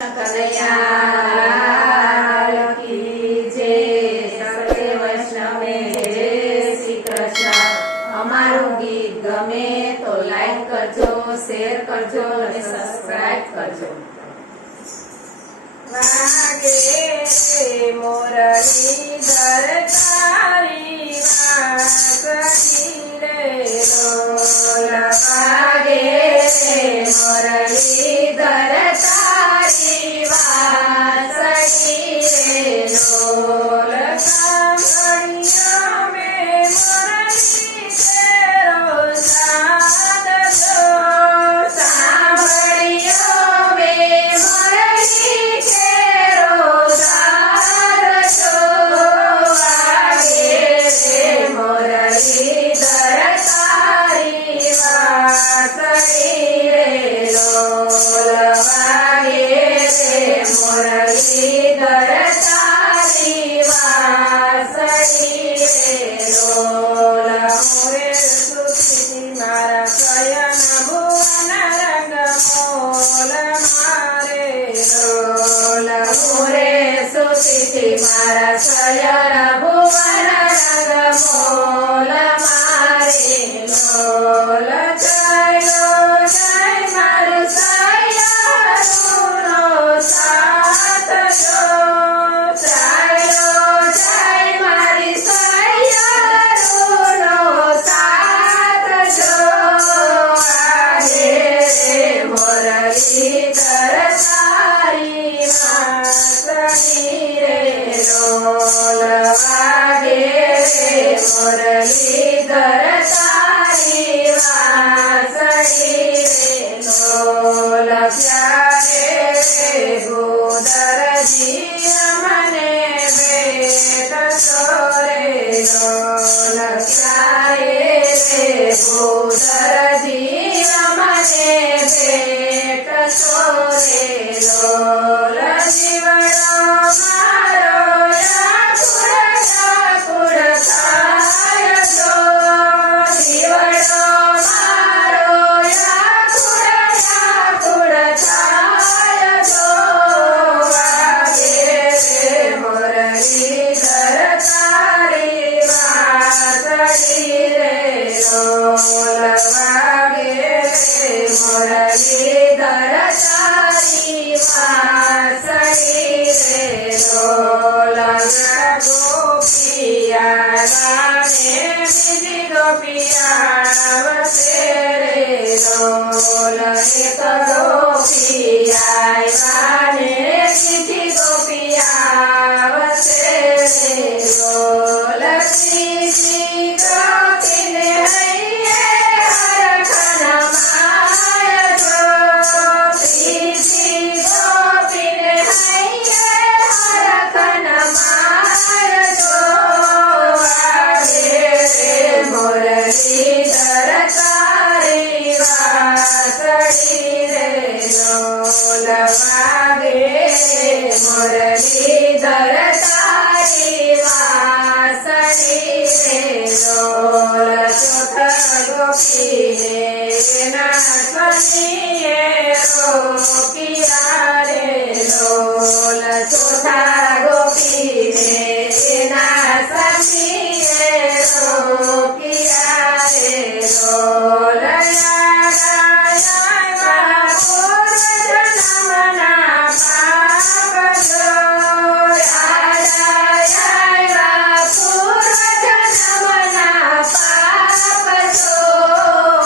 કનૈયાલાલ કી જય। સર્વે વૈષ્ણવે જય શ્રી કૃષ્ણ। અમારું ગીત ગમે તો લાઈક કરજો, શેર કરજો અને સબસ્ક્રાઇબ કરજો। વાગે મુરલીધર તારી વાંસળી રે લોલ, વાગે મુરલીધર તારી વાંસળી રે લોલ, સાંભળ્યો મેં મુરલી તેરો સાદજો, સાંભળ્યો મેં મુરલી તેરો સાદજો, વાગે રે મુરલીધર તારી વાંસળી રે લોલ, વાગે રે મુરલીધર તારી વાંસળી રે લોલ। મોરે સુખી મારા શયન ભુવન રંગ મોલ મારે લોલ, મોરે સુખી મારા શયન ભુવન રંગ મોલ મારે લોલ। જય મારું સૈયારુનો સાથ જો, જય મારી સૈયારુનો સાથ જો, વાગે રે મુરલીધર તારી વાંસળી રે લોલ, વાગે રે મુરલીધર તારી વાંસળી રે લોલ। ક્યારે રે ગોદરજી અમને ભેટશો રે લોલ, ક્યારે રે ગોદરજી અમને ભેટશો રે લોલ। જીવડો મારો વ્યાકુળ થાય જો, જીવડો મારો વ્યાકુળ થાય જો, વાગે રે મુરલીધર તારી વાંસળી રે લોલ, વાગે રે મુરલીધર તારી વાંસળી રે લોલ। ગોપિયા ગાને બીજી ગોપિયા વસે રે લોલ, એક ગોપિયા ગાને બીજી ગોપિયા વસે રે લોલ। ત્રીજી ગોપીને હૈયે હરખન માય જો, ત્રીજી ગોપીને હૈયે હરખન માય જો, વાગે રે મુરલીધર તારી વાંસળી રે લોલ, વાગે રે મુરલીધર તારી વાંસળી રે લોલ। ચોથ ગોપીને નાચનીએ રોકિયા રે લોલ, ચોથા ગોપીને નાચનીએ રોકિયા રે લોલ। પૂર્વજન્મના પાપ જો, પૂર્વજન્મના પાપ જો,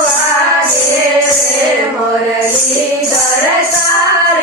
વાગે રે મુરલીધર તારી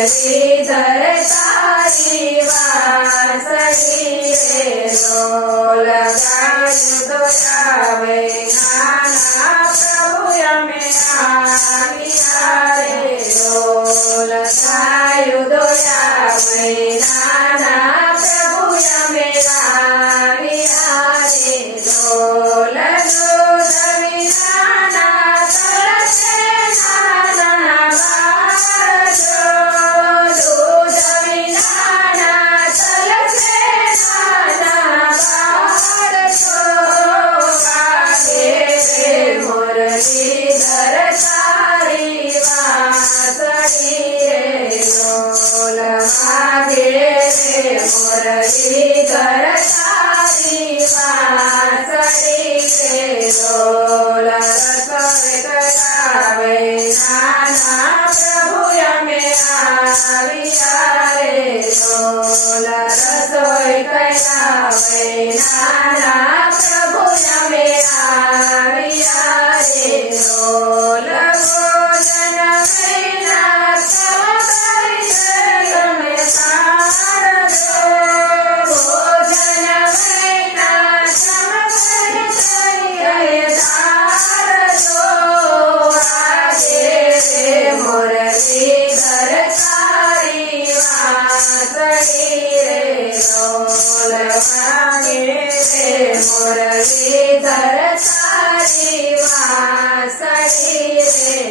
મુરલીધર તારી વાંસળી રે લોલ ગાયું દોરાવે નાના પ્રભુ અમે આવ્યા રે લોલ ગાયું દોરાવે નાના પ્રભુ અમે આવ્યા રે લોલ દૂધ વિનાના તરસે નાના બાળકો દૂધ વિનાના તરસે નાના બાળકો વાગે રે મુરલીધર તારી વાંસળી રે લોલ વાગે રે મુરલીધર તારી વાંસળી રે લોલ રસોઈ કરાવે નાના પ્રભુ અમે આવ્યા રે લોલ રસોઈ કરાવે નાના પ્રભુ અમે આવ્યા રે લોલ